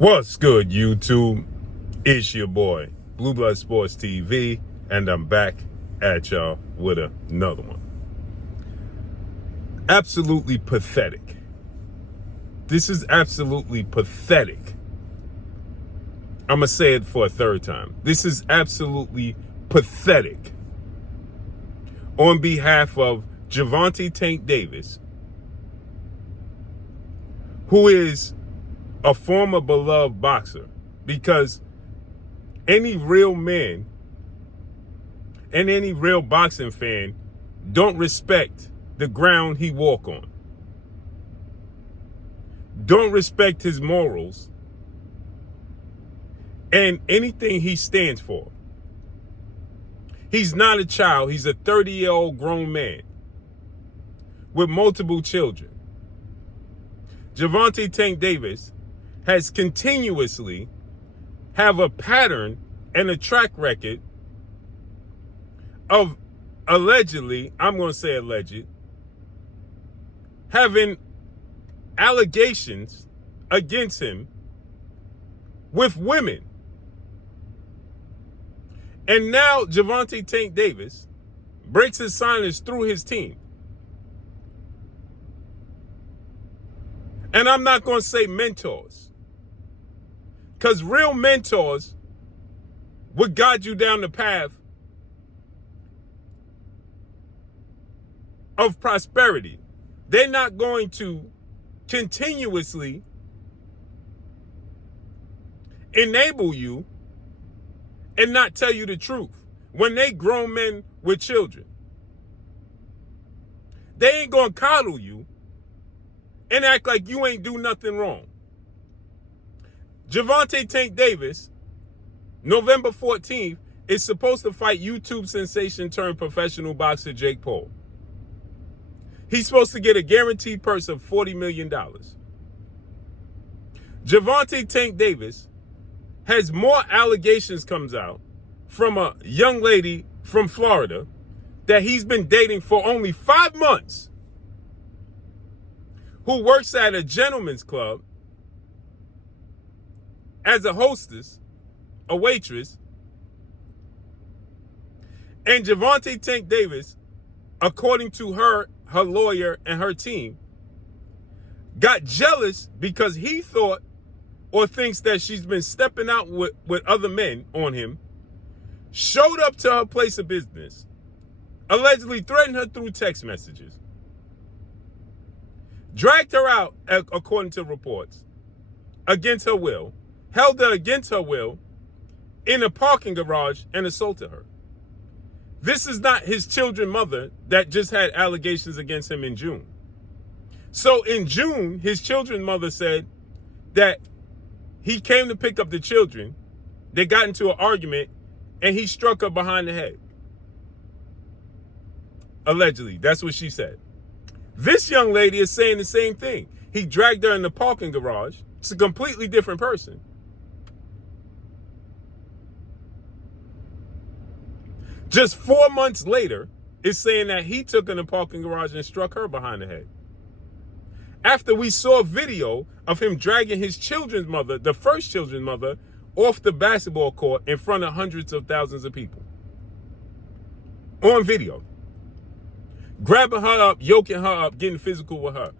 What's good, YouTube? It's your boy, Blue Blood Sports TV, and I'm back at y'all with another one. Absolutely pathetic. This is absolutely pathetic. I'm going to say it for a third time. This is absolutely pathetic. On behalf of Gervonta Tank Davis, who is a former beloved boxer, because any real man and any real boxing fan don't respect the ground he walk on, don't respect his morals and anything he stands for. He's not a child. He's a 30-year-old grown man with multiple children. Gervonta Tank Davis has continuously have a pattern and a track record of allegedly, I'm going to say alleged, having allegations against him with women. And now Gervonta Tank Davis breaks his silence through his team. And I'm not going to say mentors, because real mentors would guide you down the path of prosperity. They're not going to continuously enable you and not tell you the truth when they grown men with children. They ain't going to coddle you and act like you ain't do nothing wrong. Gervonta Tank Davis, November 14th, is supposed to fight YouTube sensation turned professional boxer Jake Paul. He's supposed to get a guaranteed purse of $40 million. Gervonta Tank Davis has more allegations comes out from a young lady from Florida that he's been dating for only 5 months, who works at a gentleman's club as a hostess, a waitress. And Gervonta Tank Davis, according to her lawyer and her team, got jealous because he thought or thinks that she's been stepping out with other men on him, showed up to her place of business, allegedly threatened her through text messages, dragged her out, according to reports, against her will, held her against her will in a parking garage and assaulted her. This is not his children's mother that just had allegations against him in June. So in June, his children's mother said that he came to pick up the children, they got into an argument, and he struck her behind the head. Allegedly, that's what she said. This young lady is saying the same thing. He dragged her in the parking garage. It's a completely different person. Just 4 months later, is saying that he took her in the parking garage and struck her behind the head. After we saw a video of him dragging his children's mother, the first children's mother, off the basketball court in front of hundreds of thousands of people. On video. Grabbing her up, yoking her up, getting physical with her.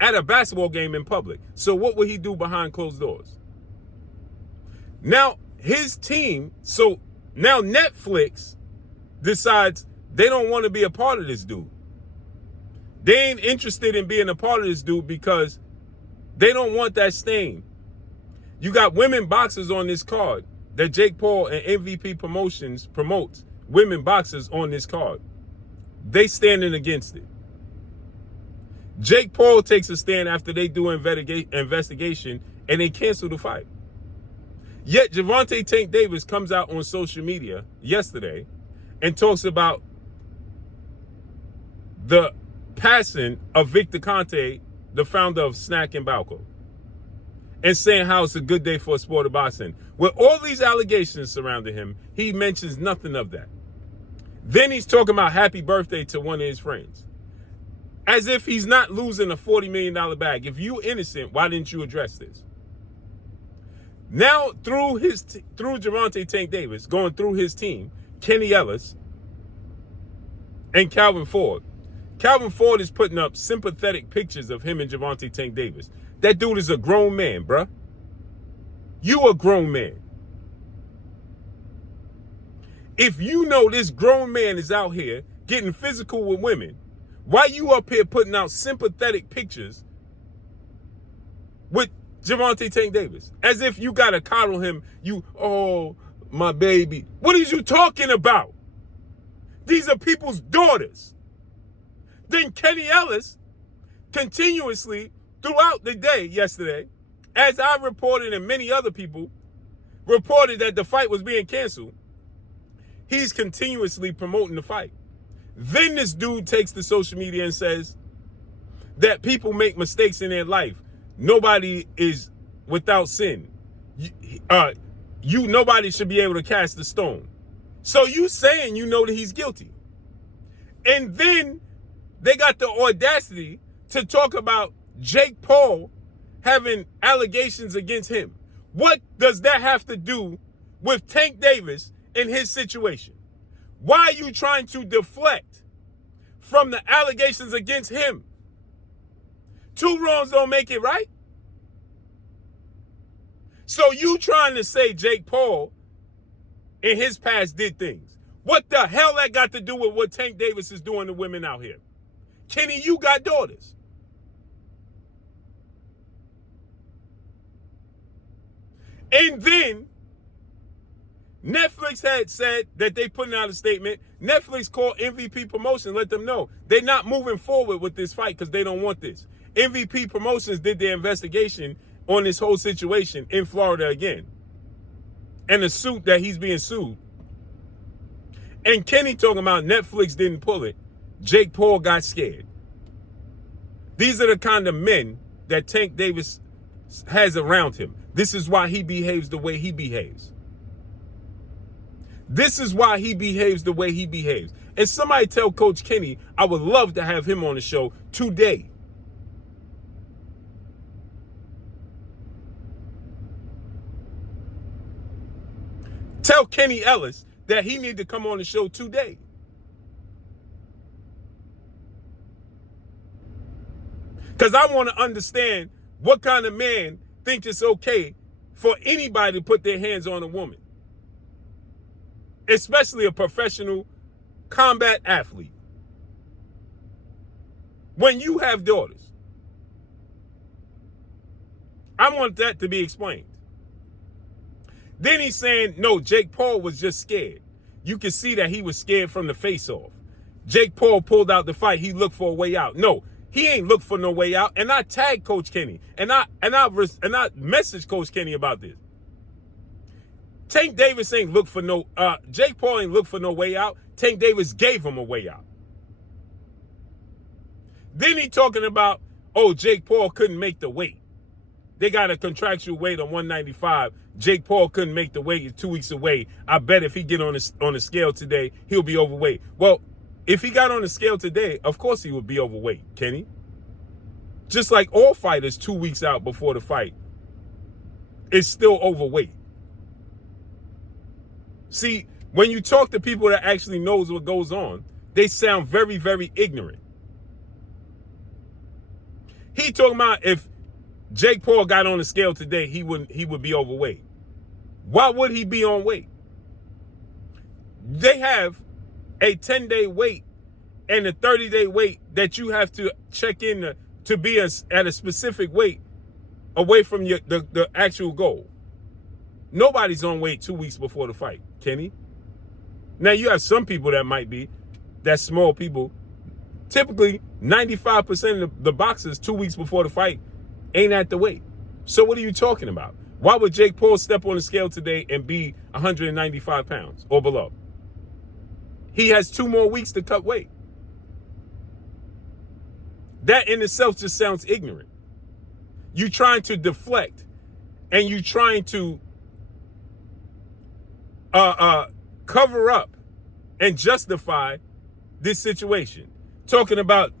At a basketball game in public. So what would he do behind closed doors? Now, his team, so now Netflix decides they don't want to be a part of this dude. They ain't interested in being a part of this dude because they don't want that stain. You got women boxers on this card that Jake Paul and MVP Promotions promotes women boxers on this card. They standing against it. Jake Paul takes a stand after they do investigation and they cancel the fight. Yet Gervonta Tank Davis comes out on social media yesterday and talks about the passing of Victor Conte, the founder of Snack and Balco, and saying how it's a good day for a sport of boxing. With all these allegations surrounding him, he mentions nothing of that. Then he's talking about happy birthday to one of his friends. as if he's not losing a $40 million bag. If you innocent, why didn't you address this? Now through Gervonta Tank Davis, going through his team, Kenny Ellis and Calvin Ford. Calvin Ford is putting up sympathetic pictures of him and Gervonta Tank Davis. That dude is a grown man, bruh. You a grown man. If you know this grown man is out here getting physical with women, why you up here putting out sympathetic pictures with Gervonta Tank Davis? As if you gotta coddle him. Oh, my baby. What are you talking about? These are people's daughters. Then Kenny Ellis continuously throughout the day yesterday, as I reported and many other people reported that the fight was being canceled, he's continuously promoting the fight. Then this dude takes to social media and says that people make mistakes in their life. Nobody is without sin. Nobody should be able to cast a stone. So you saying you know that he's guilty. And then they got the audacity to talk about Jake Paul having allegations against him. What does that have to do with Tank Davis and his situation? Why are you trying to deflect from the allegations against him? Two wrongs don't make it right. So you trying to say Jake Paul in his past did things. What the hell that got to do with what Tank Davis is doing to women out here? Kenny, you got daughters. And then Netflix had said that they putting out a statement. Netflix called MVP Promotion, let them know they're not moving forward with this fight because they don't want this. MVP Promotions did their investigation on this whole situation in Florida again. And the suit that he's being sued. And Kenny talking about Netflix didn't pull it. Jake Paul got scared. These are the kind of men that Tank Davis has around him. This is why he behaves the way he behaves. This is why he behaves the way he behaves. And somebody tell Coach Kenny, I would love to have him on the show today. Tell Kenny Ellis that he need to come on the show today. Because I want to understand what kind of man thinks it's okay for anybody to put their hands on a woman. Especially a professional combat athlete. When you have daughters. I want that to be explained. Then he's saying, no, Jake Paul was just scared. You can see that he was scared from the face-off. Jake Paul pulled out the fight. He looked for a way out. No, he ain't looked for no way out. And I tagged Coach Kenny. And I messaged Coach Kenny about this. Tank Davis ain't looked for no, Jake Paul ain't looked for no way out. Tank Davis gave him a way out. Then he talking about, oh, Jake Paul couldn't make the weight. They got a contractual weight on 195. Jake Paul couldn't make the weight. He's 2 weeks away. I bet if he get on the scale today, he'll be overweight. Well, if he got on the scale today, of course he would be overweight, Kenny. Just like all fighters 2 weeks out before the fight is still overweight. See, when you talk to people that actually knows what goes on, they sound very, very ignorant. He talking about if Jake Paul got on the scale today, he would be overweight. Why would he be on weight? They have a 10-day wait and a 30-day wait that you have to check in to be at a specific weight away from the actual goal. Nobody's on weight 2 weeks before the fight, Kenny. Now, you have some people that might be, that's small people. Typically, 95% of the boxers 2 weeks before the fight ain't at the weight. So what are you talking about? Why would Jake Paul step on the scale today and be 195 pounds or below? He has 2 more weeks to cut weight. That in itself just sounds ignorant. You trying to deflect and you trying to cover up and justify this situation. Talking about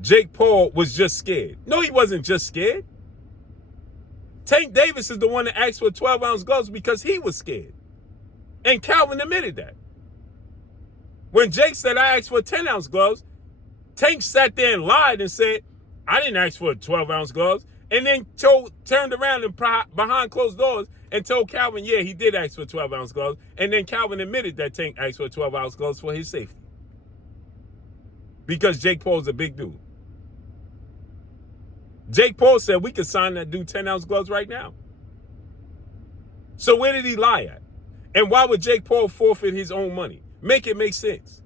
Jake Paul was just scared. No, he wasn't just scared. Tank Davis is the one that asked for 12-ounce gloves because he was scared. And Calvin admitted that. When Jake said, I asked for 10-ounce gloves, Tank sat there and lied and said, I didn't ask for 12-ounce gloves. And then turned around and behind closed doors and told Calvin, yeah, he did ask for 12-ounce gloves. And then Calvin admitted that Tank asked for 12-ounce gloves for his safety. Because Jake Paul's a big dude. Jake Paul said we could sign that dude 10-ounce gloves right now. So where did he lie at? And why would Jake Paul forfeit his own money? Make it make sense.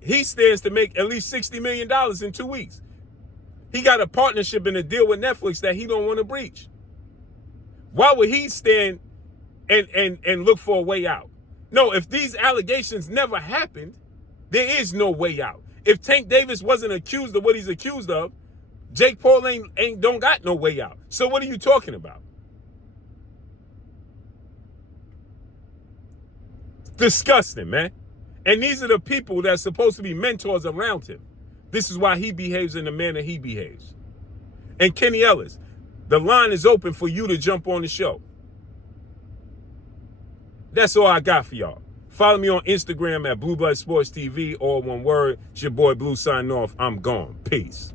He stands to make at least $60 million in 2 weeks. He got a partnership and a deal with Netflix that he don't want to breach. Why would he stand and look for a way out? No, if these allegations never happened, there is no way out. If Tank Davis wasn't accused of what he's accused of, Jake Paul don't got no way out. So what are you talking about? Disgusting, man. And these are the people that's supposed to be mentors around him. This is why he behaves in the manner he behaves. And Kenny Ellis, the line is open for you to jump on the show. That's all I got for y'all. Follow me on Instagram at Blue Blood Sports TV, all one word. It's your boy Blue signing off. I'm gone. Peace.